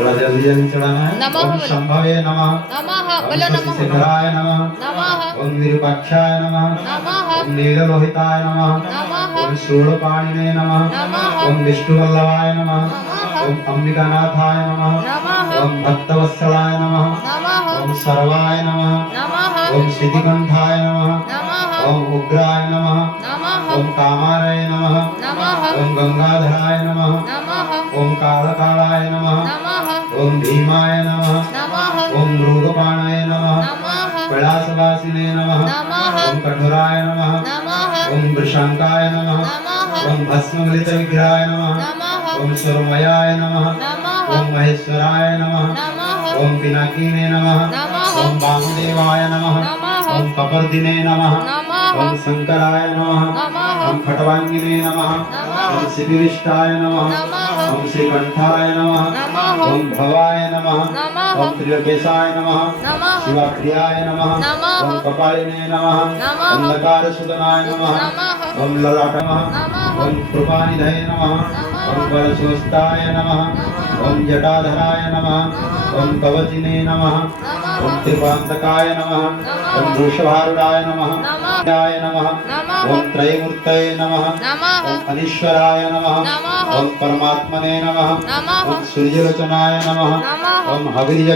थोड़ा जल्दी जल्दी चढ़ाना है। नमः ओम बोलो। शंभवे नमः। नमः ओम बोलो नमः। शशिशिखराय नमः। नमः ओम विरूपाक्षाय नमः। नमः ओम नीललोहिताय नमः। नमः ओम शूलपाणिने नमः। नमः ओम विष्णुवल्लभाय नमः। नमः ओम अंबिकानाथाय नमः। नमः ओम भक्तवत्सलाय नमः। नमः ओम सर्वाय नमः। नमः ओम सिद्धिकंठाय नमः। नमः ओम उग्राय नमः। नमः ओम कामारय नमः। नमः ओम गंगाधराय नमः। नमः ओम कालकालाय नमः। नमः ओम भीमाय नमः। नमः ओम मृगपाणाय नमः। नमः कैलासवासिने नमः। नमः ओम कठोराय नमः। नमः ओम वृषंकाय नमः। नमः ओम भस्मगलितविग्रहाय नमः। नमः ओम सुरमयाय नमः। नमः ओम महेश्वराय नमः। नमः ओम पिनाकिने नमः। नमः ओम वामदेवाय नमः। नमः ओम कपर्दिने नमः। नमः ओम शंकराय नमः। नमः ओम खट्वांगिने नमः। नमः ओम सिद्धिविष्टाय नमः। नमः ओम श्रीकंठाय नमः। नमः ओम भवाय नमः। नमः ओम त्रिलोकेशाय नमः। नमः शिवाप्रियाय नमः। नमः ओम कपालिने नमः। नमः अंधकारसुदनाय नमः। नमः ओम ललाट नमः। नमः ओम कृपानिधये नमः। ओम बलशोस्ताय नमः। ओम जटाधराय नमः। ओम कवचिने नमः। ओम त्रिपांतकाय नमः। ओम वृषभारूढ़ाय नमः। याय नमः। ओम त्रयमूर्तये नमः। ओम अनीश्वराय नमः। ओम परमात्मने नमः। ओम सूर्यलोचनाय नमः। ओम हविर्यज्ञ